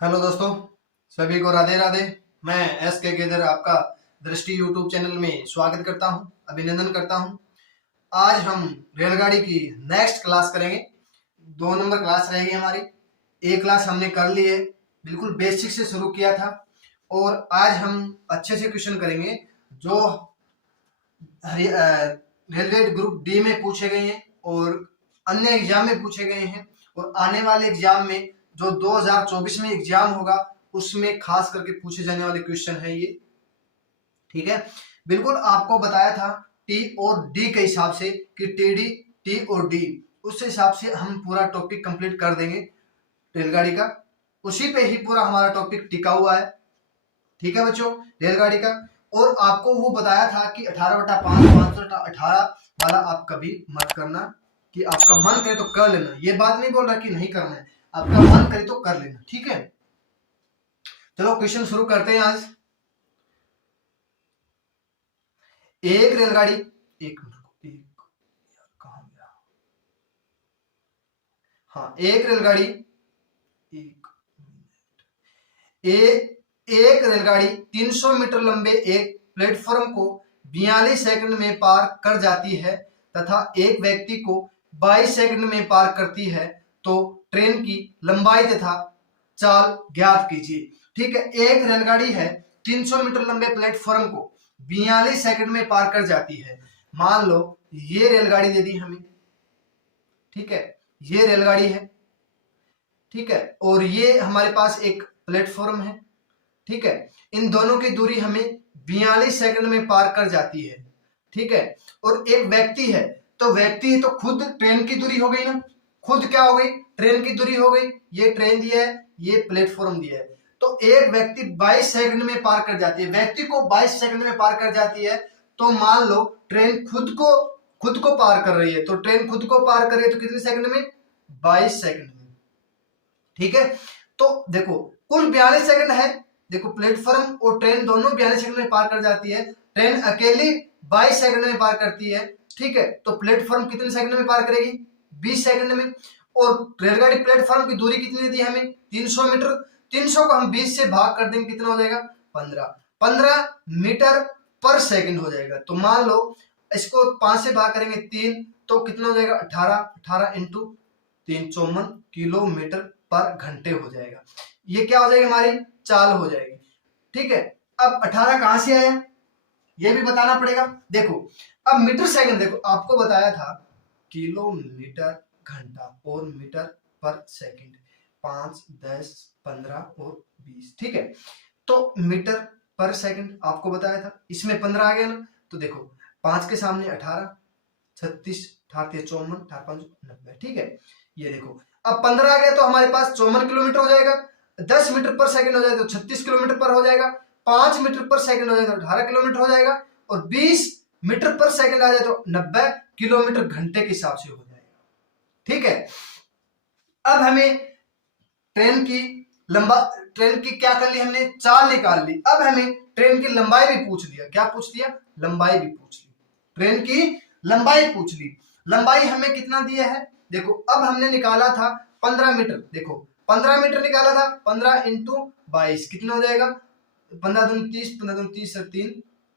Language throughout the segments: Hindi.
हेलो दोस्तों, सभी को राधे राधे। मैं एस के गेदर आपका दृष्टि यूट्यूब चैनल में स्वागत करता हूं, अभिनंदन करता हूं। आज हम रेलगाड़ी की नेक्स्ट क्लास करेंगे। 2 नंबर क्लास रहेगी हमारी। एक क्लास हमने कर ली है, बिल्कुल बेसिक से शुरू किया था, और आज हम अच्छे से क्वेश्चन करेंगे जो रेलवे ग्रुप डी में पूछे गए हैं और अन्य एग्जाम में पूछे गए हैं, और आने वाले एग्जाम में जो 2024 में एग्जाम होगा उसमें खास करके पूछे जाने वाले क्वेश्चन है ये। ठीक है, बिल्कुल आपको बताया था टी और डी के हिसाब से कि टी और डी, उस हिसाब से हम पूरा टॉपिक कंप्लीट कर देंगे रेलगाड़ी का। उसी पे ही पूरा हमारा टॉपिक टिका हुआ है। ठीक है बच्चों, रेलगाड़ी का। और आपको वो बताया था कि 18/5 518 वाला आप कभी मत करना, कि आपका मन करे तो कर लेना। ये बात नहीं बोल रहा कि नहीं करना है, आपका मन करे तो कर लेना। ठीक है, चलो क्वेश्चन शुरू करते हैं आज। एक रेलगाड़ी, एक मिनट, एक कहां गया, हाँ, एक रेलगाड़ी, एक एक रेलगाड़ी 300 मीटर लंबे एक प्लेटफॉर्म को 42 सेकंड में पार कर जाती है तथा एक व्यक्ति को 22 सेकंड में पार करती है, तो ट्रेन की लंबाई तथा चाल ज्ञात कीजिए। ठीक है, एक रेलगाड़ी है, 300 मीटर लंबे प्लेटफॉर्म को 42 सेकंड में पार कर जाती है। मान लो ये रेलगाड़ी दे दी हमें। ठीक है, ये रेलगाड़ी है। ठीक है, और ये हमारे पास एक प्लेटफॉर्म है। ठीक है, इन दोनों की दूरी हमें 42 सेकंड में पार कर जाती है। ठीक है, और एक व्यक्ति है, तो व्यक्ति तो खुद ट्रेन की दूरी हो गई ना, खुद क्या हो गई, ट्रेन की दूरी हो गई। ये ट्रेन दिया है, ये प्लेटफॉर्म दिया है, तो एक व्यक्ति 22 सेकंड में पार कर जाती है, व्यक्ति को 22 सेकंड में पार कर जाती है। तो मान लो ट्रेन खुद को पार कर रही है, तो ट्रेन खुद को पार कर रही है तो कितने सेकंड में, 22 सेकंड में। ठीक है, तो देखो कुल 42 सेकंड है। देखो प्लेटफॉर्म और ट्रेन दोनों 42 सेकंड में पार कर जाती है, ट्रेन अकेली 22 सेकंड में पार करती है। ठीक है, तो प्लेटफॉर्म कितने सेकंड में पार करेगी, 20 सेकंड में। और रेलगाड़ी प्लेटफॉर्म की दूरी कितनी दी है हमें, 300 मीटर। 300 को हम 20 से भाग कर देंगे, कितना हो जाएगा, 15 मीटर पर सेकंड हो जाएगा। तो मान लो इसको 5 से भाग करेंगे 3, तो कितना हो जाएगा, 18 इंटू 3 54 किलोमीटर पर घंटे हो जाएगा। ये क्या हो जाएगी, हमारी चाल हो जाएगी। ठीक है, अब 18 कहां से आया ये भी बताना पड़ेगा। देखो अब मीटर सेकंड, देखो आपको बताया था किलोमीटर घंटा और मीटर पर सेकंड, 5 10 15 और 20। ठीक है, तो मीटर पर सेकंड आपको बताया था, इसमें 15 आ गया ना, तो देखो 5 के सामने 18, 36 18 54 58 90। ठीक है, ये देखो अब 15 आ गया तो हमारे पास 54 किलोमीटर हो जाएगा। 10 मीटर पर सेकंड हो जाए तो 36 किलोमीटर पर हो जाएगा। 5 मीटर पर सेकंड हो जाए तो 18 किलोमीटर हो जाएगा, और 20 मीटर पर सेकंड आ जाए तो 90 किलोमीटर घंटे के हिसाब से हो जाएगा। ठीक है, अब हमें ट्रेन की क्या कर ली हमने, चाल निकाल ली। अब हमें ट्रेन की लंबाई भी पूछ लिया। क्या पूछ लिया, लंबाई भी पूछ ली, ट्रेन की लंबाई पूछ ली। लंबाई हमें कितना दिया है, देखो अब हमने निकाला था 15 मीटर। देखो 15 मीटर निकाला था, 15 इंटू 22 कितना हो जाएगा, 15 दूनी 30, 15 दूनी 30 और 3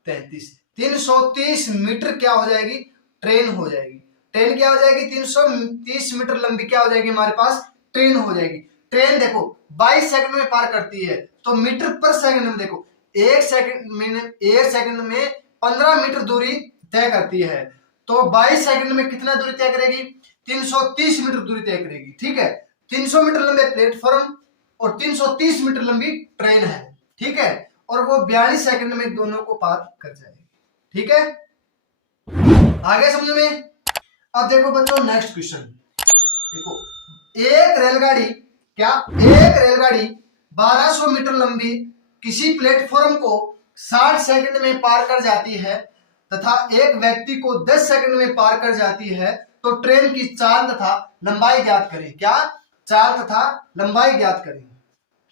33, 330 मीटर क्या हो जाएगी, ट्रेन हो जाएगी। ट्रेन क्या हो जाएगी, 330 मीटर लंबी क्या हो जाएगी हमारे पास, ट्रेन हो जाएगी। ट्रेन देखो 22 सेकंड में पार करती है, तो मीटर पर सेकंड में देखो एक सेकंड में 15 मीटर दूरी तय करती है, तो 22 सेकंड में कितना दूरी तय करेगी, 330 मीटर दूरी तय करेगी। ठीक है, 300 मीटर लंबे प्लेटफॉर्म और 330 मीटर लंबी ट्रेन है। ठीक है, और वो 42 सेकंड में दोनों को पार कर जाएगी। ठीक है, आगे समझ में। अब देखो बच्चों नेक्स्ट क्वेश्चन, देखो एक रेलगाड़ी, क्या, एक रेलगाड़ी 1200 मीटर लंबी किसी प्लेटफॉर्म को 60 सेकंड में पार कर जाती है तथा एक व्यक्ति को 10 सेकंड में पार कर जाती है, तो ट्रेन की चाल तथा लंबाई ज्ञात करें। क्या, चाल तथा लंबाई ज्ञात करें।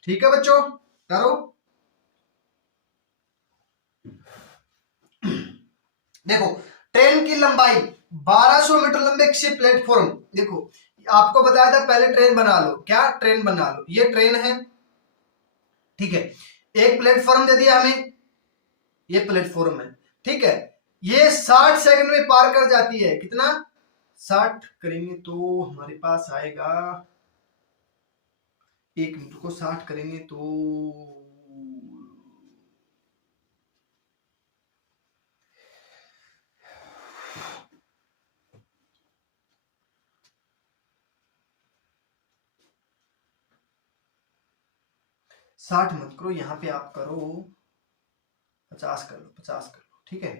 ठीक है बच्चों, करो। देखो ट्रेन की लंबाई 1200 मीटर लंबे किसी प्लेटफॉर्म, देखो आपको बताया था पहले ट्रेन बना लो। क्या, ट्रेन बना लो, ये ट्रेन है। ठीक है, एक प्लेटफॉर्म दे दिया हमें, ये प्लेटफॉर्म है, ठीक है, ये 60 सेकंड में पार कर जाती है। कितना? 60 करेंगे तो हमारे पास आएगा, 1 मीटर को 60 करेंगे तो 60 मत करो, यहाँ पे आप करो 50 कर लो, 50 कर लो, ठीक है।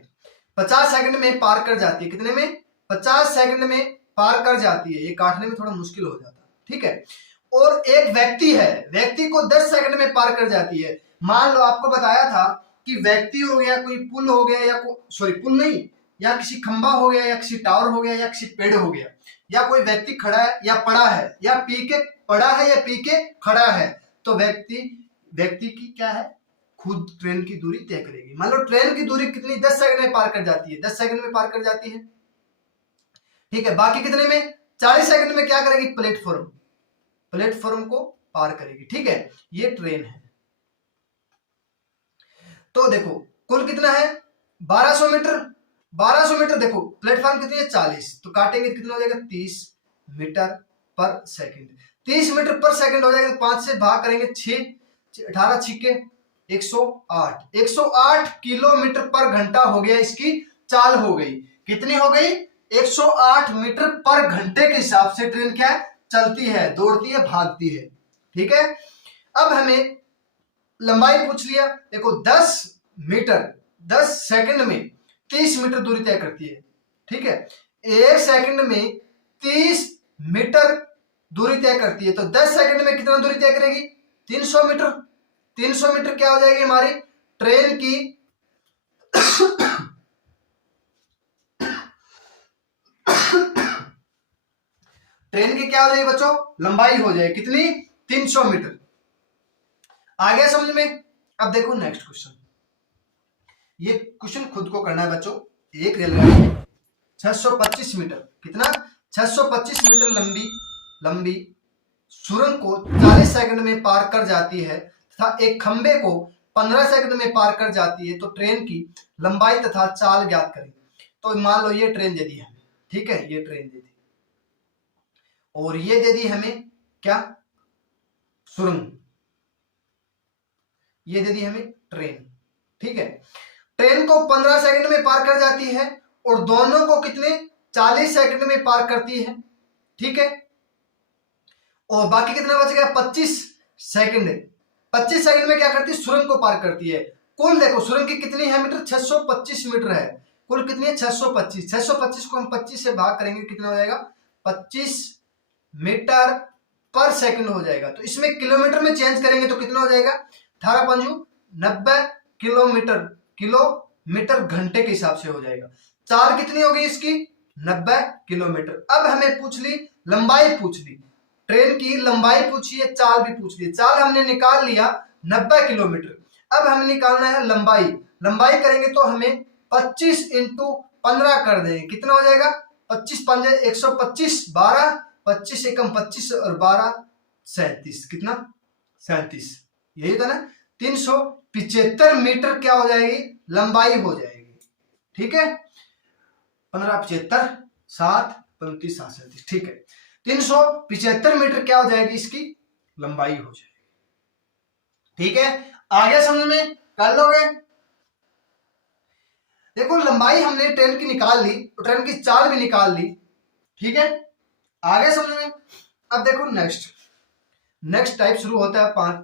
50 सेकंड में पार कर जाती है। कितने में? 50 सेकंड में पार कर जाती है। ये काटने में थोड़ा मुश्किल हो जाता है, ठीक है। और एक व्यक्ति है, व्यक्ति को 10 सेकंड में पार कर जाती है। मान लो आपको बताया था कि व्यक्ति हो गया, कोई पुल हो गया, या सॉरी पुल नहीं, या किसी खंबा हो गया, या किसी टावर हो गया, या किसी पेड़ हो गया, या कोई व्यक्ति खड़ा है या पड़ा है, या पी के पड़ा है या पी के खड़ा है, तो व्यक्ति की क्या है, खुद ट्रेन की दूरी तय करेगी। मान लो ट्रेन की दूरी कितनी? 10 सेकंड में पार कर जाती है, 10 सेकंड में पार कर जाती है, ठीक है। बाकी कितने में? 40 सेकंड में क्या करेगी? प्लेटफॉर्म को पार करेगी, ठीक है। ये ट्रेन है। तो देखो कुल कितना है? 1200 मीटर। 1200 मीटर, देखो प्लेटफॉर्म कितनी है? 40, तो काटेंगे कितना हो जाएगा? 30 मीटर पर सेकंड। 30 मीटर पर सेकंड हो जाएगा, 5 से भाग करेंगे, 6 18 छिके 108। 108 किलोमीटर पर घंटा हो गया, इसकी चाल हो गई। कितनी हो गई? 108 मीटर पर घंटे के हिसाब से ट्रेन क्या है? चलती है, दौड़ती है, भागती है, ठीक है। अब हमें लंबाई पूछ लिया। देखो 10 मीटर 10 सेकंड में 30 मीटर दूरी तय करती है, ठीक है। 1 सेकंड में 30 मीटर दूरी तय करती है, तो 10 सेकंड में कितना दूरी तय करेगी? 300 मीटर। 300 मीटर क्या हो जाएगी हमारी ट्रेन की ट्रेन की क्या हो जाएगी बच्चों? लंबाई हो जाएगी कितनी? 300 मीटर। आ गया समझ में? अब देखो नेक्स्ट क्वेश्चन। ये क्वेश्चन खुद को करना है बच्चों। एक रेलगाड़ी 625 मीटर, कितना? 625 मीटर लंबी सुरंग को 40 सेकंड में पार कर जाती है तथा एक खंबे को 15 सेकंड में पार कर जाती है, तो ट्रेन की लंबाई तथा चाल ज्ञात करें। तो मान लो ये ट्रेन दे दी हमें, ठीक है, ये ट्रेन दे दी, और ये दे दी हमें क्या? सुरंग। ये दे दी हमें ट्रेन, ठीक है। ट्रेन को 15 सेकंड में पार कर जाती है, और दोनों को कितने? 40 सेकंड में पार करती है, ठीक है। और बाकी कितना बच गया? 25 सेकंड। 25 सेकंड में क्या करती है? सुरंग को पार करती है। कुल देखो सुरंग की कितनी है मीटर? 625 मीटर है। कुल कितनी है? 625। 625 को हम 25 से भाग करेंगे, कितना हो जाएगा? 25 मीटर पर सेकंड हो जाएगा। तो इसमें किलोमीटर में चेंज करेंगे तो कितना हो जाएगा? 18 पंजू 90 किलोमीटर घंटे के हिसाब से हो जाएगा। चाल कितनी होगी इसकी? 90 किलोमीटर। अब हमें पूछ ली लंबाई, पूछ ली ट्रेन की लंबाई पूछी है, चाल भी पूछ ली। चाल हमने निकाल लिया 90 किलोमीटर। अब हमें निकालना है लंबाई। लंबाई करेंगे तो हमें 25 इंटू 15 कर देंगे, कितना हो जाएगा? 25 पंजे 125, 12 25 एकम 25 और 12 37, कितना? 37। यही था ना? 375 मीटर क्या हो जाएगी? लंबाई हो जाएगी, ठीक है। 15 75 7 35 7 37, ठीक है। 375 मीटर क्या हो जाएगी? इसकी लंबाई हो जाएगी, ठीक है। आगे समझ में? कर लोगे? देखो लंबाई हमने ट्रेन की निकाल ली, तो ट्रेन की चाल भी निकाल ली, ठीक है। आगे समझ में? अब देखो नेक्स्ट टाइप शुरू होता है।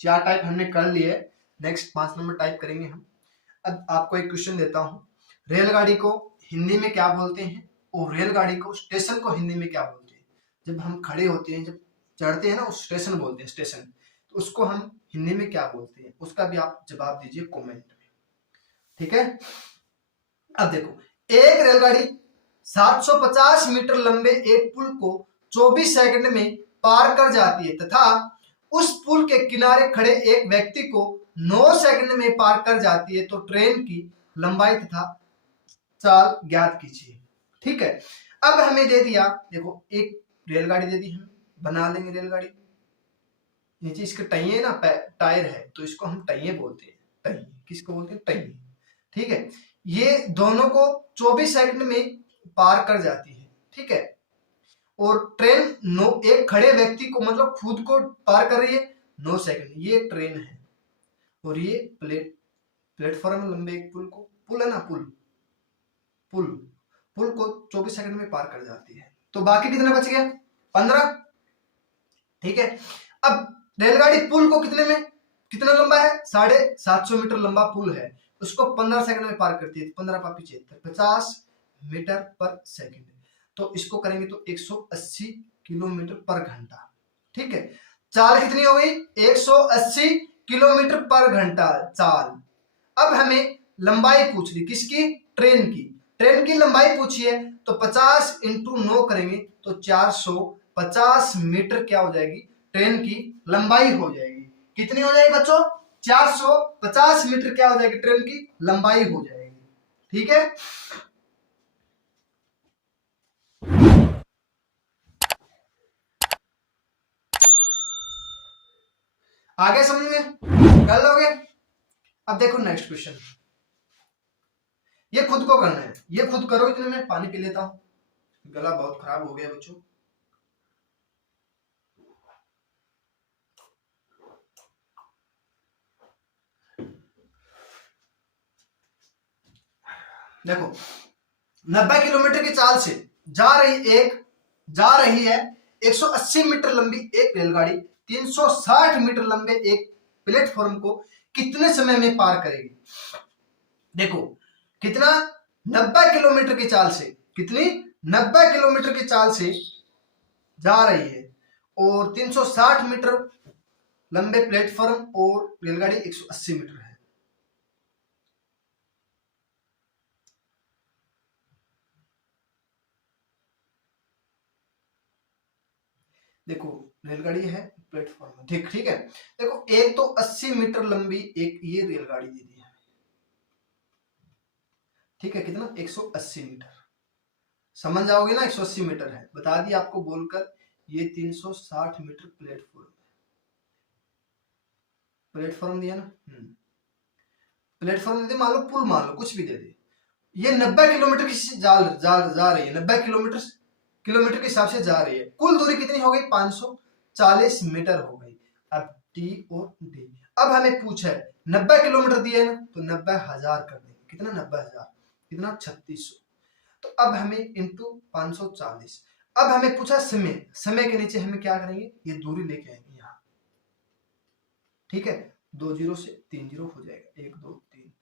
4 टाइप हमने कर लिए, नेक्स्ट 5 नंबर टाइप करेंगे हम। अब आपको एक क्वेश्चन देता हूं, रेलगाड़ी को हिंदी में क्या बोलते हैं, और रेलगाड़ी को स्टेशन को हिंदी में क्या बोलते हैं? जब हम खड़े होते हैं, जब चढ़ते हैं ना, उस स्टेशन बोलते हैं, स्टेशन, तो उसको हम हिंदी में क्या बोलते हैं? उसका भी आप जवाब दीजिए कमेंट में, ठीक है। अब देखो एक रेलगाड़ी 750 मीटर लंबे एक पुल को 24 सेकंड में पार कर जाती है तथा उस पुल के किनारे खड़े एक व्यक्ति को 9 सेकंड में पार कर जाती है, तो ट्रेन की लंबाई तथा चाल ज्ञात कीजिए, ठीक है। अब हमें दे दिया, देखो एक रेलगाड़ी दे दी, हम बना लेंगे रेलगाड़ी। नीचे इसके टइये ना, टायर है, तो इसको हम टइये बोलते हैं। टइये किसको बोलते हैं? टइये। ठीक है, ये दोनों को 24 सेकंड में पार कर जाती है। ठीक है, और ट्रेन एक खड़े व्यक्ति को मतलब खुद को पार कर रही है 9 सेकंड। ये ट्रेन है, और ये प्लेटफॉर्म लंबे एक पुल है ना, पुल को 24 सेकंड में पार कर जाती है। तो बाकी कितने बच गया? 15। ठीक है, अब रेलगाड़ी पुल को कितना लंबा है? 750 मीटर लंबा पुल है, उसको 15 सेकंड में पार करती है। 15 पापी 50 मीटर पर सेकंड, तो इसको करेंगे तो 180 किलोमीटर पर घंटा। ठीक है, चाल कितनी हो गई? 180 किलोमीटर पर घंटा चाल। अब हमें लंबाई पूछ ली, किसकी? ट्रेन की। ट्रेन की लंबाई पूछी है, तो 50 इंटू 9 करेंगे तो 450 मीटर क्या हो जाएगी? ट्रेन की लंबाई हो जाएगी। कितनी हो जाएगी बच्चों? 450 मीटर क्या हो जाएगी? ट्रेन की लंबाई हो जाएगी। ठीक है, आगे समझ में कर लोगे? अब देखो नेक्स्ट क्वेश्चन, ये खुद को करना है, ये खुद करो। इतने में पानी पी लेता हूं, गला बहुत खराब हो गया बच्चों। देखो 90 किलोमीटर की चाल से जा रही है 180 मीटर लंबी एक रेलगाड़ी 360 मीटर लंबे एक प्लेटफॉर्म को कितने समय में पार करेगी? देखो कितना? 90 किलोमीटर की चाल से, कितनी? 90 किलोमीटर की चाल से जा रही है, और 360 मीटर लंबे प्लेटफॉर्म, और रेलगाड़ी 180 मीटर है। देखो रेलगाड़ी है, प्लेटफॉर्म, ठीक है। देखो एक तो 80 मीटर लंबी एक ये रेलगाड़ी दे दी है। ठीक है, कितना? 180 मीटर। समझ जाओगे ना, 180 मीटर है, बता दिया आपको बोलकर। ये 360 मीटर प्लेटफॉर्म दिया ना। प्लेटफॉर्म दे दे, मान लो पुल, मान लो कुछ भी दे दे। ये 90 किलोमीटर की जा रही है, 90 किलोमीटर के हिसाब से जा रही है। कुल दूरी कितनी हो गई? 540 मीटर हो गई। अब टी और डी, अब हमें पूछा है 90 किलोमीटर दिया है ना, तो 90,000 कर देंगे। कितना? 90,000, कितना? 3600। तो अब हमें इंटू 540। अब हमें पूछा समय के नीचे हमें क्या करेंगे? ये दूरी लेके आएंगे यहाँ। ठीक है, 2 जीरो से 3 जीरो हो जाएगा, 1 2 3,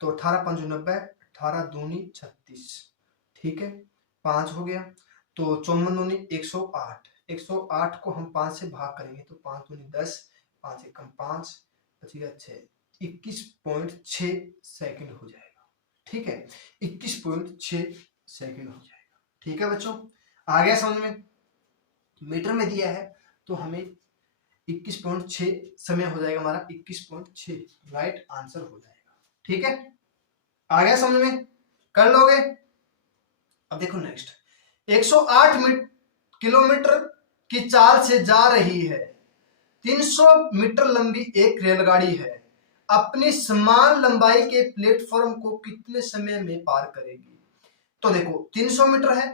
तो 18 5 90, 18 दूनी 36। ठीक है, 5 हो गया, तो 54 दूनी 108। 108 को हम 5 से भाग करेंगे तो 5 दूनी 10, 5 एकम 5, बचेगा 6, 21.6 सेकंड हो जाएगा। ठीक है, 21.6 सेकंड हो जाएगा। ठीक है बच्चों, आ गया समझ में? मीटर में दिया है तो हमें 21.6 समय हो जाएगा हमारा, 21.6 राइट आंसर हो जाएगा। ठीक है, आ गया समझ में? कर लोगे? अब देखो नेक्स्ट, 108 किलोमीटर की चाल से जा रही है 300 मीटर लंबी एक रेलगाड़ी है, अपनी समान लंबाई के प्लेटफॉर्म को कितने समय में पार करेगी? तो देखो 300 मीटर है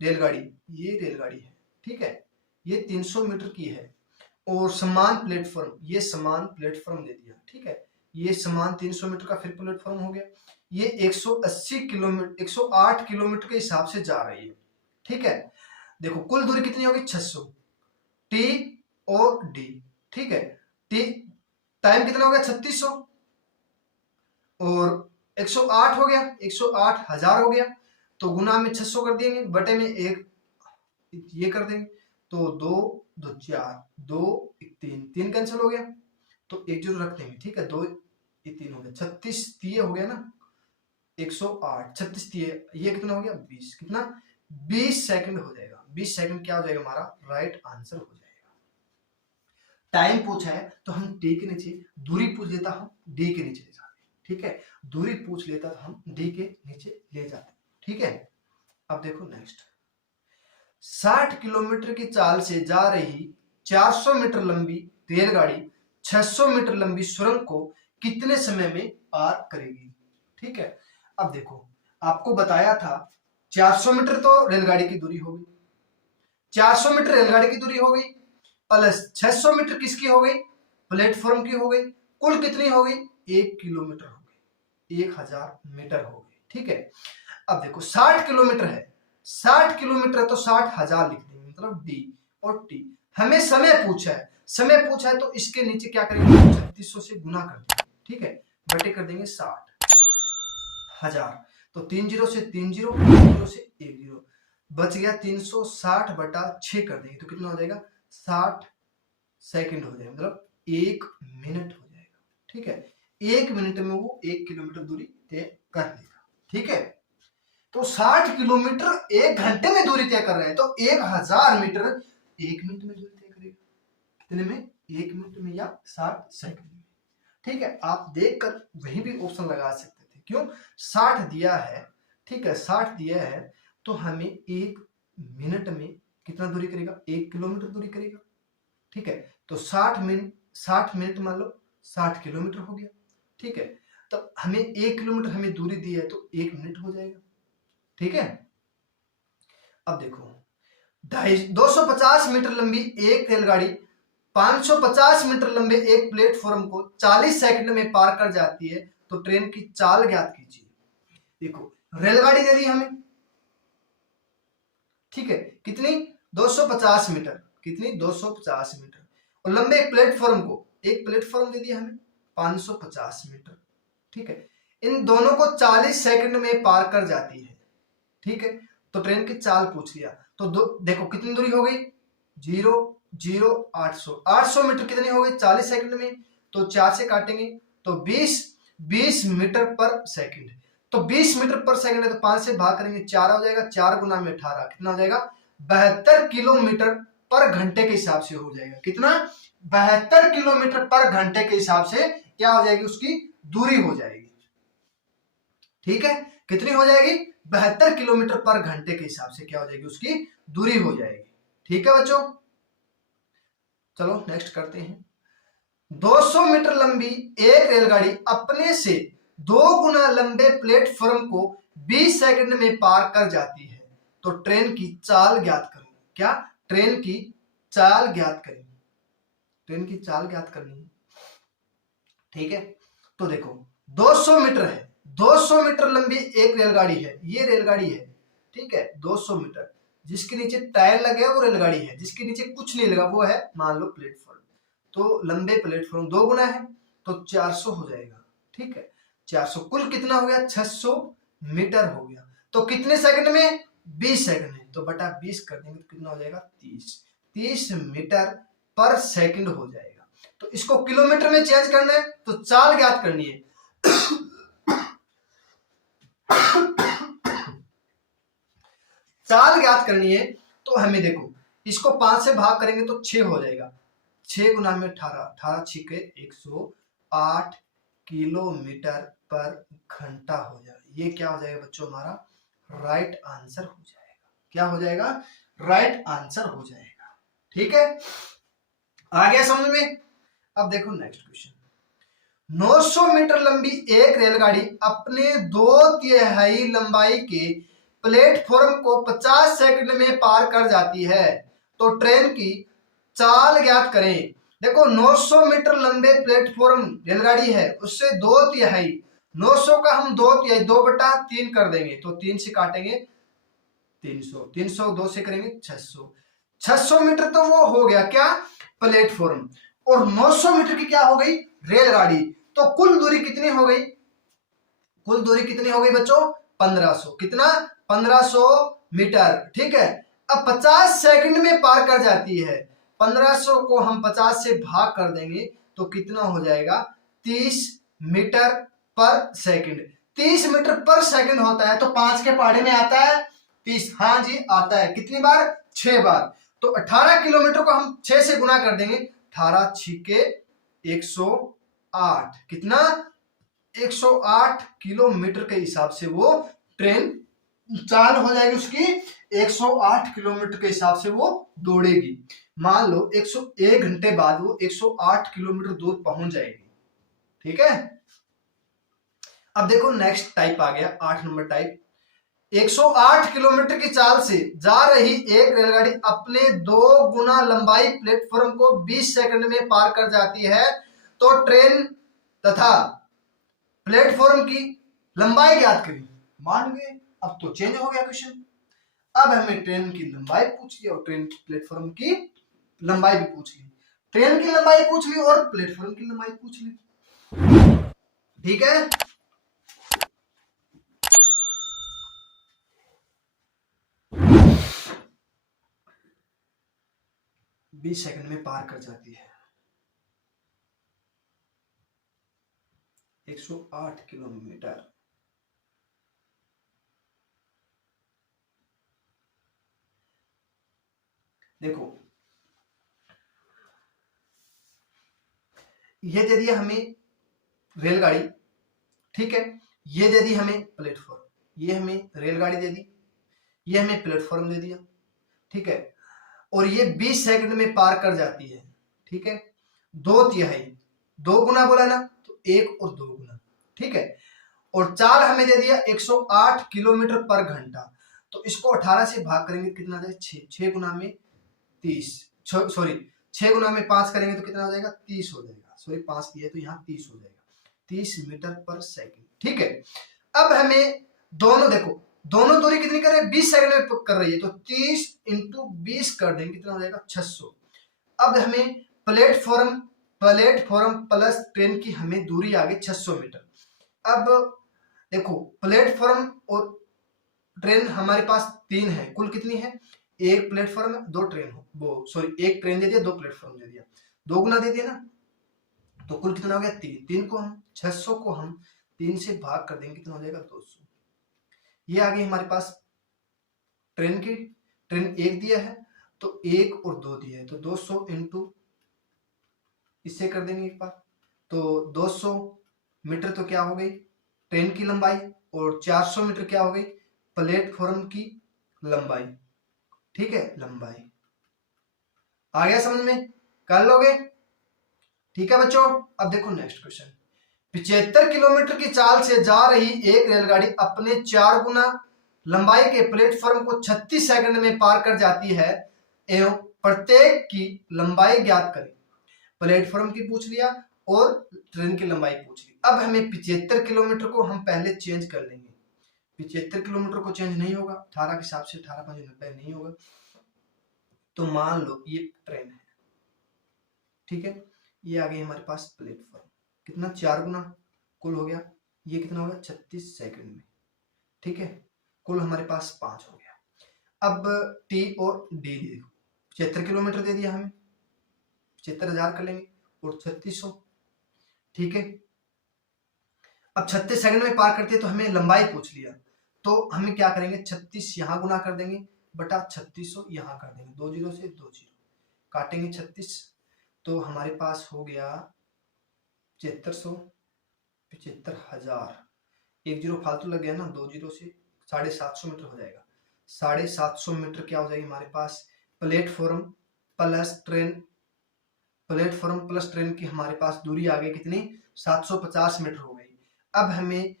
रेलगाड़ी, ये रेलगाड़ी है। ठीक है, ये 300 मीटर की है, और समान प्लेटफॉर्म, ये समान प्लेटफॉर्म दे दिया। ठीक है, ये समान 300 मीटर का फिर प्लेटफॉर्म हो गया। ये 180 किलोमीटर 108 किलोमीटर के हिसाब से जा रही है। ठीक है, देखो कुल दूरी कितनी होगी? 600, टी और डी। ठीक है, टी टाइम कितना हो गया? 3600, और 108 हो गया, 108,000 हो गया, तो गुना में 600 कर देंगे, बटे में 1 ये कर देंगे, तो 2 2 4, 2 1 3, 3 कैंसिल हो गया, तो 1 जीरो रख देंगे। ठीक है, 2 ये 3 हो गया, 36 तीय हो गया ना, 108 36 तीय, ये कितना हो गया? 20। कितना? 20 सेकंड हो जाएगा। 20 सेकंड क्या हो जाएगा हमारा? राइट आंसर हो जाएगा। टाइम पूछा है तो हम टी के नीचे, दूरी पूछ लेता हम डी के नीचे ले जाते। ठीक है, दूरी पूछ लेता तो हम डी के नीचे ले जाते। ठीक है, अब देखो नेक्स्ट, 60 किलोमीटर की चाल से जा रही 400 मीटर लंबी रेलगाड़ी 600 मीटर लंबी सुरंग को कितने समय में पार करेगी। ठीक है, अब देखो आपको बताया था 400 मीटर तो रेलगाड़ी की दूरी हो गई, 400 मीटर रेलगाड़ी की दूरी हो गई प्लस 600 मीटर किसकी हो गई, प्लेटफॉर्म की हो गई, कुल कितनी हो गई 1 किलोमीटर हो गई, 1000 मीटर हो गई। ठीक है, अब देखो 60 किलोमीटर है, 60 किलोमीटर तो 60,000 लिख देंगे, मतलब डी और टी। हमें समय पूछा है, समय पूछा है तो इसके नीचे क्या करेंगे 3600 से गुना कर देंगे। ठीक है, बटे कर देंगे 60,000, तो 3 जीरो से 3 जीरो, 1 जीरो से 1 जीरो, बच गया 360 बटा 6 कर देंगे तो कितना हो जाएगा 60 सेकंड हो जाएगा, मतलब 1 मिनट हो जाएगा। ठीक है, 1 मिनट में वो 1 किलोमीटर दूरी तय कर लेगा। ठीक है, तो 60 किलोमीटर 1 घंटे में दूरी तय कर रहे हैं, तो 1000 मीटर 1 मिनट में दूरी तय करेगा, कितने में 1 मिनट में या 60 सेकंड में। ठीक है, आप देखकर वहीं भी ऑप्शन लगा सकते थे, क्यों 60 दिया है। ठीक है, 60 दिया है तो हमें 1 मिनट में कितना दूरी करेगा 1 किलोमीटर दूरी करेगा। ठीक है, तो 60 मिनट मान लो 60 किलोमीटर हो गया। ठीक है, तब हमें 1 किलोमीटर हमें दूरी दी है तो 1 मिनट हो जाएगा। ठीक है, अब देखो 250 मीटर लंबी एक रेलगाड़ी 550 मीटर लंबे एक प्लेटफॉर्म को 40 सेकंड में पार कर जाती है, तो ट्रेन की चाल ज्ञात कीजिए। देखो रेलगाड़ी दे दी हमें, ठीक है, कितनी 250 मीटर, कितनी 250 मीटर, और लंबे एक प्लेटफॉर्म दे दिया हमें 550 मीटर। ठीक है, इन दोनों को 40 सेकंड में पार कर जाती है। ठीक है, तो ट्रेन की चाल पूछ लिया, तो देखो कितनी दूरी हो गई 0 0 800 मीटर कितनी हो गई 40 सेकंड में, तो 4 से काटेंगे तो 20 मीटर पर सेकंड, तो 20 मीटर पर सेकंड है तो 5 से भाग करेंगे 4 हो जाएगा, 4 गुना में 18 कितना हो जाएगा 72 किलोमीटर पर घंटे के हिसाब से हो जाएगा। कितना 72 किलोमीटर पर घंटे के हिसाब से क्या हो जाएगी उसकी दूरी हो जाएगी। ठीक है, कितनी हो जाएगी 72 किलोमीटर पर घंटे के हिसाब से क्या हो जाएगी उसकी दूरी हो जाएगी। ठीक है बच्चों, चलो नेक्स्ट करते हैं। 200 मीटर लंबी एक रेलगाड़ी अपने से 2 गुना लंबे प्लेटफॉर्म को 20 सेकंड में पार कर जाती है, तो ट्रेन की चाल ज्ञात करें। क्या ट्रेन की चाल ज्ञात करें, ट्रेन की चाल ज्ञात करनी है। ठीक है, तो देखो 200 मीटर है, 200 मीटर लंबी एक रेलगाड़ी है, ये रेलगाड़ी है। ठीक है, 200 मीटर, जिसके नीचे टायर लगे वो रेलगाड़ी है, जिसके नीचे कुछ नहीं लगा वो है मान लो प्लेटफॉर्म, तो लंबे प्लेटफॉर्म 2 गुना है तो 400 हो जाएगा। ठीक है, 400 कुल कितना हो गया 600 मीटर हो गया, तो कितने सेकंड में 20 सेकंड में, तो बटा 20 कर देंगे तो कितना हो जाएगा 30 मीटर पर सेकंड हो जाएगा। तो इसको किलोमीटर में चेंज करना है तो चाल ज्ञात करनी है। चाल ज्ञात करनी है तो हमें देखो इसको 5 से भाग करेंगे तो 6 हो जाएगा, 6 गुना में 18, 18 छिके 108 किलोमीटर पर घंटा हो जाएगा। ये क्या हो जाएगा बच्चों हमारा राइट आंसर हो जाएगा। क्या हो जाएगा राइट आंसर हो जाएगा। ठीक है, आ गया समझ में। अब देखो नेक्स्ट क्वेश्चन। 900 मीटर लंबी एक रेलगाड़ी अपने 2/3 लंबाई के प्लेटफॉर्म को 50 सेकंड में पार कर जाती है, तो ट्रेन की चाल ज्ञात करें। देखो 900 मीटर लंबे प्लेटफॉर्म रेलगाड़ी है, उससे 2/3, 900 का हम 2/3 2/3 कर देंगे तो 3 से काटेंगे 300, 300 2 से करेंगे 600, 600 मीटर तो वो हो गया क्या प्लेटफॉर्म, और 900 मीटर की क्या हो गई रेलगाड़ी, तो कुल दूरी कितनी हो गई, कुल दूरी कितनी हो गई बच्चों 1500, कितना 1500 मीटर। ठीक है, अब 50 सेकंड में पार कर जाती है, 1500 को हम 50 से भाग कर देंगे तो कितना हो जाएगा 30 मीटर पर सेकंड। 30 मीटर पर सेकंड होता है तो 5 के पहाड़े में आता है 30, हाँ जी आता है, कितनी बार 6 बार, तो 18 किलोमीटर को हम 6 से गुना कर देंगे, 18 छिके 108, कितना 108 किलोमीटर के हिसाब से वो ट्रेन चाल हो जाएगी उसकी, 108 किलोमीटर के हिसाब से वो दौड़ेगी। मान लो 101 घंटे बाद वो 108 किलोमीटर दूर पहुंच जाएगी। ठीक है, अब देखो नेक्स्ट टाइप आ गया, 8 नंबर टाइप। 108 किलोमीटर की चाल से जा रही एक रेलगाड़ी अपने 2 गुना लंबाई प्लेटफॉर्म को 20 सेकंड में पार कर जाती है, तो ट्रेन तथा प्लेटफॉर्म की लंबाई ज्ञात करें। मान गए, अब तो चेंज हो गया क्वेश्चन। अब हमें ट्रेन की लंबाई पूछ ली और ट्रेन प्लेटफॉर्म की लंबाई भी पूछ ली, ट्रेन की लंबाई पूछ ली और प्लेटफॉर्म की लंबाई पूछ ली। ठीक है, बीस सेकंड में पार कर जाती है 108 किलोमीटर। देखो ये दे दिया हमें रेलगाड़ी, ठीक है, ये दे दी हमें प्लेटफॉर्म, ये हमें रेलगाड़ी दे दी, ये हमें प्लेटफॉर्म दे दिया, ठीक है, और ये 20 सेकंड में पार कर जाती है। ठीक है, 2/3, 2 गुना बोला ना, तो 1 और 2 गुना। ठीक है, और चाल हमें दे दिया 108 किलोमीटर पर घंटा, तो इसको 18 से भाग करेंगे कितना आ जाएगा 6, 6 गुना में 30, सॉरी 6 गुना में 5 करेंगे तो कितना हो जाएगा 30 हो जाएगा, सॉरी 5 दिया है तो यहाँ 30 हो जाएगा, 30 मीटर पर सेकंड। ठीक है, अब हमें दोनों देखो, दोनों दूरी कितनी कर रहे हैं 20 सेकंड में कर रही है, तो 30 इंटू 20 कर देंगे कितना हो जाएगा 600। अब हमें प्लेटफॉर्म प्लस ट्रेन की हमें दूरी आ गई 600 मीटर। अब देखो प्लेटफॉर्म और ट्रेन हमारे पास 3 है, कुल कितनी है, एक प्लेटफॉर्म 2 ट्रेन हो, वो सॉरी एक ट्रेन दे दिया 2 प्लेटफॉर्म दे दिया, 2 गुना दे दिया ना, तो कुल कितना हो गया 3, 3 को हम 600 को हम 3 से भाग कर देंगे कितना हो जाएगा 200। ये आ गई हमारे पास ट्रेन की, ट्रेन 1 दिया है तो 1 और 2 दिया है, तो 200 इंटू इससे कर देंगे एक बार, तो 200 मीटर तो क्या हो गई ट्रेन की लंबाई, और 400 मीटर क्या हो गई प्लेटफॉर्म की लंबाई। ठीक है, लंबाई आ गया समझ में, कर लोगे। ठीक है बच्चों, अब देखो नेक्स्ट क्वेश्चन। 75 किलोमीटर की चाल से जा रही एक रेलगाड़ी अपने 4 गुना लंबाई के प्लेटफॉर्म को 36 सेकंड में पार कर जाती है एवं प्रत्येक की लंबाई ज्ञात करें। प्लेटफॉर्म की पूछ लिया और ट्रेन की लंबाई पूछ ली। अब हमें 75 किलोमीटर को हम पहले चेंज कर लेंगे, 75 किलोमीटर को चेंज नहीं होगा, 18 के हिसाब से 18 5 90 नहीं होगा, तो मान लो ये ट्रेन है। ठीक है, ये आ गई हमारे पास प्लेटफॉर्म, कितना 4 गुना कुल हो गया, ये कितना होगा 36 सेकंड में। ठीक है, कुल हमारे पास 5 हो गया। अब टी और डी देखो, 75 किलोमीटर दे दिया हमें, 75,000 कर लेंगे और 3600। ठीक है, अब 36 सेकंड में पार करते हैं तो हमें लंबाई पूछ लिया, तो हमें क्या करेंगे 36 यहाँ गुना कर देंगे बटा 3600 यहाँ कर देंगे, 2 जीरो से 2 जीरो काटेंगे 36, तो हमारे पास हो गया 7500, 75,000, 1 जीरो फालतू लग गया ना, 2 जीरो से 750 मीटर हो जाएगा, 750 मीटर क्या हो जाएगी हमारे पास platform plus train, platform plus train की हमारे पास दूरी आ गई कितनी 750 मीटर हो गई। अब हमें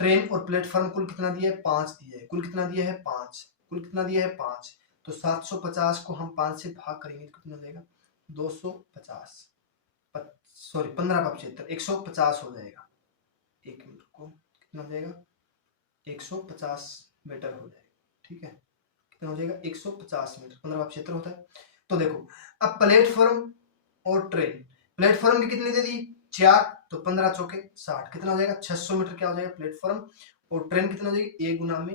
ट्रेन और प्लेटफॉर्म कुल कितना दिया है 5 दिया है, कुल कितना दिया है 5, कुल कितना दिया है 5, तो 750 को हम 5 से भाग करेंगे तो कितना हो जाएगा 250, सॉरी 15 का 75, 150 हो जाएगा, 1 मीटर को कितना हो जाएगा 150 मीटर हो जाएगा। ठीक है, कितना हो जाएगा 150 मीटर, 15 का 75 होता है। तो देखो अब प्लेटफॉर्म और ट्रेन, प्लेटफॉर्म की कितनी दे दी 4, तो 15 चौके 60, कितना हो जाएगा 600 मीटर क्या हो जाएगा प्लेटफॉर्म, और ट्रेन कितना हो जाएगी 1 गुना में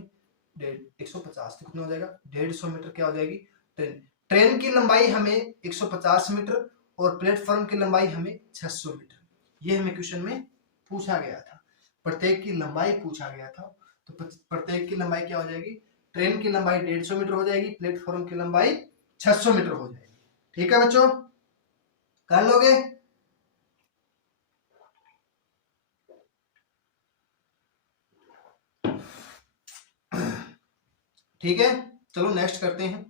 150, तो कितना हो जाएगा 150 मीटर क्या हो जाएगी ट्रेन। ट्रेन की लंबाई हमें 150 मीटर और प्लेटफॉर्म की लंबाई हमें 600 मीटर, ये हमें क्वेश्चन में पूछा गया था, प्रत्येक की लंबाई पूछा गया था, तो प्रत्येक की लंबाई क्या हो जाएगी, ट्रेन की लंबाई 150 मीटर हो जाएगी, प्लेटफॉर्म की लंबाई 600 मीटर हो जाएगी। ठीक है बच्चों, कर लोगे। ठीक है, चलो नेक्स्ट करते हैं।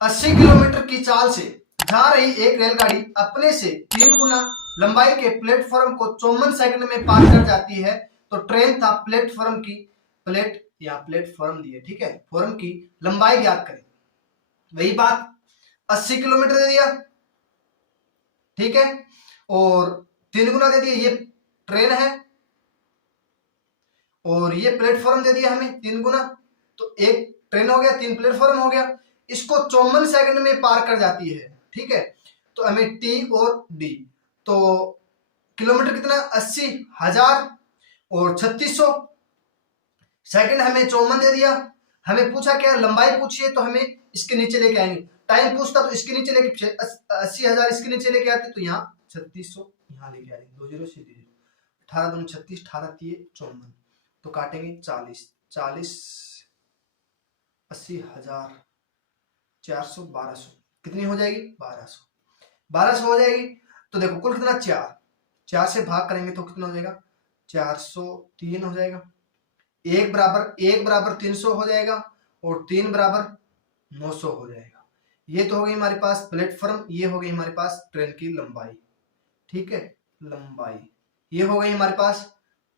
80 किलोमीटर की चाल से जा रही एक रेलगाड़ी अपने से 3 गुना लंबाई के प्लेटफॉर्म को 54 सेकंड में पार कर जाती है, तो ट्रेन था प्लेटफॉर्म की प्लेट या प्लेटफॉर्म दिए, ठीक है, फॉर्म की लंबाई ज्ञात करें। वही बात, 80 किलोमीटर दे दिया, ठीक है, और 3 गुना दे दिया, ये ट्रेन है, और ये प्लेटफॉर्म दे दिया हमें 3 गुना, तो एक ट्रेन हो गया, 3 प्लेटफॉर्म हो गया, इसको 54 सेकंड में पार कर जाती है, ठीक है। तो हमें टी और डी, तो किलोमीटर कितना, 80,000 और 3600 सेकंड, हमें 54 दे दिया। हमें पूछा क्या, लंबाई पूछिए, तो हमें इसके नीचे लेके आएंगे। टाइम पूछता तो इसके नीचे लेके 80,000 इसके नीचे लेके आते, तो यहाँ 3600 यहाँ लेके आएंगे, 2 0 सीधे 18 दूनी 36, 18 3 54, तो काटेंगे 40, 40 80,000 400 1200, कितनी हो जाएगी, 1200 हो जाएगी। तो देखो कुल कितना, 4 से भाग करेंगे तो कितना हो जाएगा, 403 हो जाएगा। एक बराबर 300 हो जाएगा, और 3 बराबर 900 हो जाएगा। ये तो हो गई हमारे पास प्लेटफॉर्म, ये हो गई हमारे पास ट्रेन की लंबाई, ठीक है, लंबाई। ये हो गई हमारे पास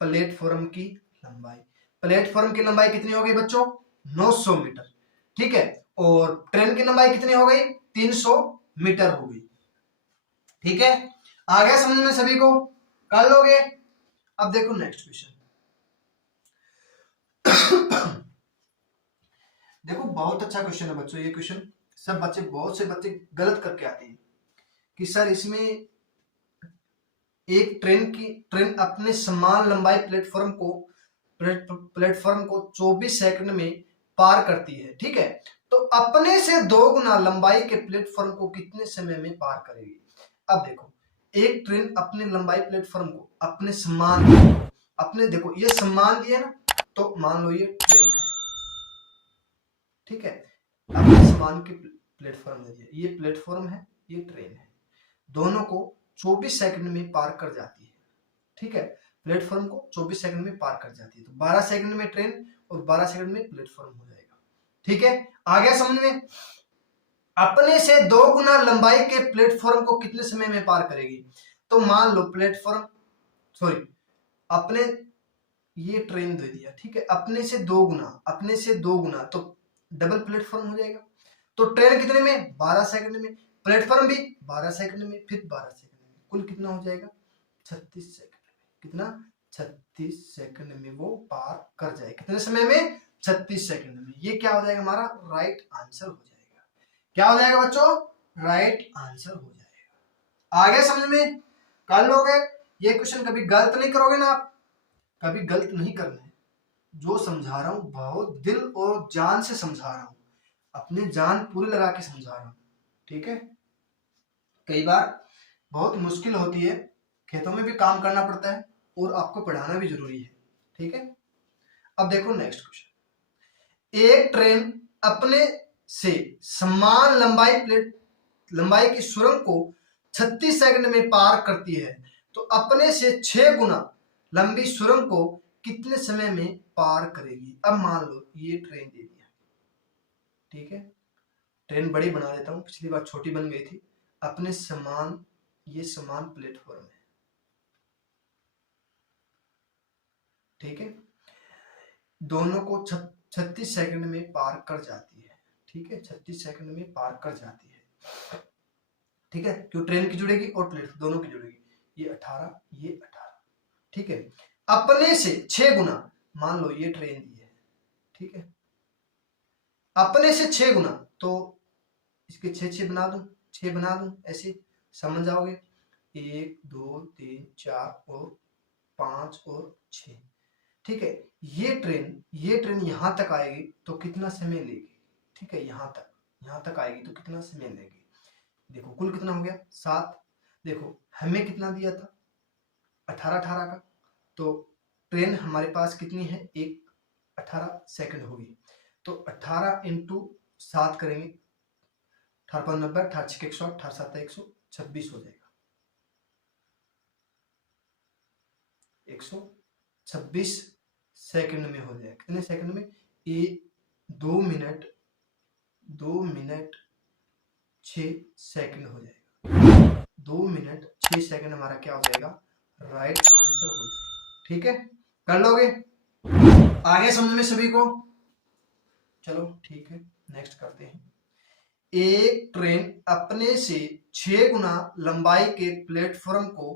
प्लेटफॉर्म की लंबाई। प्लेटफॉर्म की लंबाई कितनी हो गई बच्चों, 900 मीटर, ठीक है, और ट्रेन की लंबाई कितनी हो गई, 300 मीटर हो गई, ठीक है। आ गया समझ में सभी को, कर लोगे। अब देखो नेक्स्ट क्वेश्चन। देखो बहुत अच्छा क्वेश्चन है बच्चों, ये क्वेश्चन सब बच्चे, बहुत से बच्चे गलत करके आते हैं कि सर इसमें एक ट्रेन अपने समान लंबाई प्लेटफॉर्म को 24 सेकंड में पार करती है, ठीक है, तो अपने से 2 गुना लंबाई के प्लेटफॉर्म को कितने समय में पार करेगी। अब देखो, एक ट्रेन अपने लंबाई प्लेटफॉर्म को अपने समान, अपने देखो ये समान दिया ना, तो मान लो ये ट्रेन है, ठीक है, अपने समान के प्लेटफॉर्म दे दिया, ये प्लेटफॉर्म है, ये ट्रेन है, दोनों को 24 सेकंड में पार कर जाती है, ठीक है, प्लेटफॉर्म को 24 सेकंड में पार कर जाती है, तो 12 सेकंड में ट्रेन और 12 सेकंड में प्लेटफॉर्म हो जाएगा, ठीक है। आ गया समझ में। अपने से 2 गुना लंबाई के प्लेटफॉर्म को कितने समय में पार करेगी, तो मान लो प्लेटफॉर्म, सॉरी, अपने, ये ट्रेन दे दिया, ठीक है, अपने से 2 गुना, अपने से 2 गुना, तो डबल प्लेटफॉर्म हो जाएगा, तो ट्रेन कितने में, 12 सेकंड में, प्लेटफॉर्म भी 12 सेकंड में, फिर 12 सेकंड में, कुल कितना हो जाएगा, 36 सेकंड में, कितना, 36 सेकंड में वो पार कर जाए, कितने समय में, 36 सेकंड में। ये क्या हो जाएगा, हमारा राइट आंसर हो जाएगा। क्या हो जाएगा बच्चों, राइट आंसर हो जाएगा। आगे समझ में, कर लोगे। ये क्वेश्चन कभी गलत नहीं करोगे ना आप, कभी गलत नहीं करना है। जो समझा रहा हूं बहुत दिल और जान से समझा रहा हूं, अपनी जान पूरी लगा के समझा रहा हूं, ठीक है। कई बार बहुत मुश्किल होती है, खेतों में भी काम करना पड़ता है, और आपको पढ़ाना भी जरूरी है, ठीक है। अब देखो नेक्स्ट क्वेश्चन। एक ट्रेन अपने से समान लंबाई की सुरंग को 36 सेकंड में पार करती है, तो अपने से 6 गुना लंबी सुरंग को कितने समय में पार करेगी। अब मान लो ये ट्रेन दे दिया, ठीक है, ट्रेन बड़ी बना देता हूं, पिछली बार छोटी बन गई थी, अपने समान, ये समान प्लेटफॉर्म है, ठीक है, दोनों को 36 सेकंड में पार कर जाती है, ठीक है, 36 सेकंड में पार कर जाती है, ठीक है, क्यों, ट्रेन की जुड़ेगी और प्लेटफॉर्म दोनों की जुड़ेगी, ये 18, ये 18, ठीक है। अपने से 6 गुना, मान लो ये ट्रेन दी है, ठीक है, अपने से 6 गुना, तो इसके 6 बना दूं, 6 बना दूं, ऐसे समझ जाओगे, 1 2 3 4 और 5 और 6, ठीक है। ये ट्रेन यहां तक आएगी तो कितना समय लेगी, ठीक है, यहां तक आएगी तो कितना समय लेगी। देखो कुल कितना हो गया, 7, देखो हमें कितना दिया था, 18 का, तो ट्रेन हमारे पास कितनी है, एक 18 सेकंड होगी, तो 18 इंटू 7 करेंगे, 18 5 90, 18 6 108, 18 7 126 हो जाएगा, 126 सेकंड में हो जाएगा, कितने सेकंड में, 2 मिनट 6 सेकंड हो जाएगा। 2 मिनट 6 सेकंड हमारा क्या हो जाएगा, राइट आंसर हो जाएगा। ठीक है, कर लोगे, आगे समझ में सभी को? चलो ठीक है, नेक्स्ट करते हैं। एक ट्रेन अपने से 6 गुना लंबाई के प्लेटफॉर्म को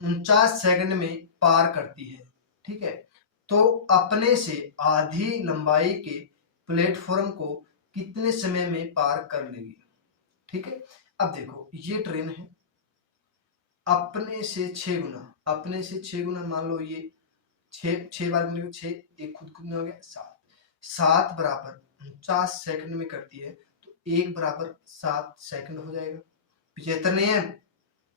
49 सेकंड में पार करती है। ठीक है, तो अपने से आधी लंबाई के प्लेटफॉर्म को कितने समय में पार कर लेगी? ठीक है, अब देखो ये ट्रेन है, अपने से 6 गुना, अपने से 6 गुना, मान लो ये 6 बार मिलेगा 6, एक खुद कितना हो गया 7, 7 बराबर 49 सेकंड में करती है, तो 1 बराबर 7 सेकंड हो जाएगा। 75 नहीं है,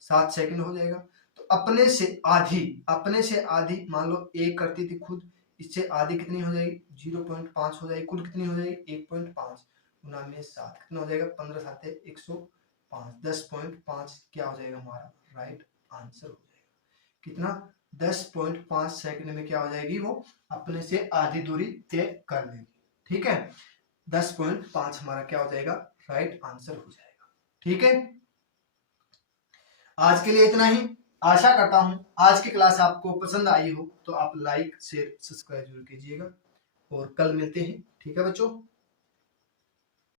7 सेकंड हो जाएगा। तो अपने से आधी, अपने से आधी मान लो 1 करती थी खुद, इससे आधी कितनी हो जाएगी, 0.5 हो जाएगी, कुल कितनी हो जाएगी 1.5 गुना में 7, कितना हो जाएगा 15 7 105, 10.5 क्या हो जाएगा हमारा, राइट आंसर हो जाएगा। कितना, 10.5 सेकंड में क्या हो जाएगी, वो अपने से आधी दूरी तय कर लेगी। ठीक है, 10.5 हमारा क्या हो जाएगा, राइट आंसर हो जाएगा। ठीक है, आज के लिए इतना ही। आशा करता हूं आज की क्लास आपको पसंद आई हो, तो आप लाइक शेयर सब्सक्राइब जरूर कीजिएगा और कल मिलते हैं। ठीक है बच्चों।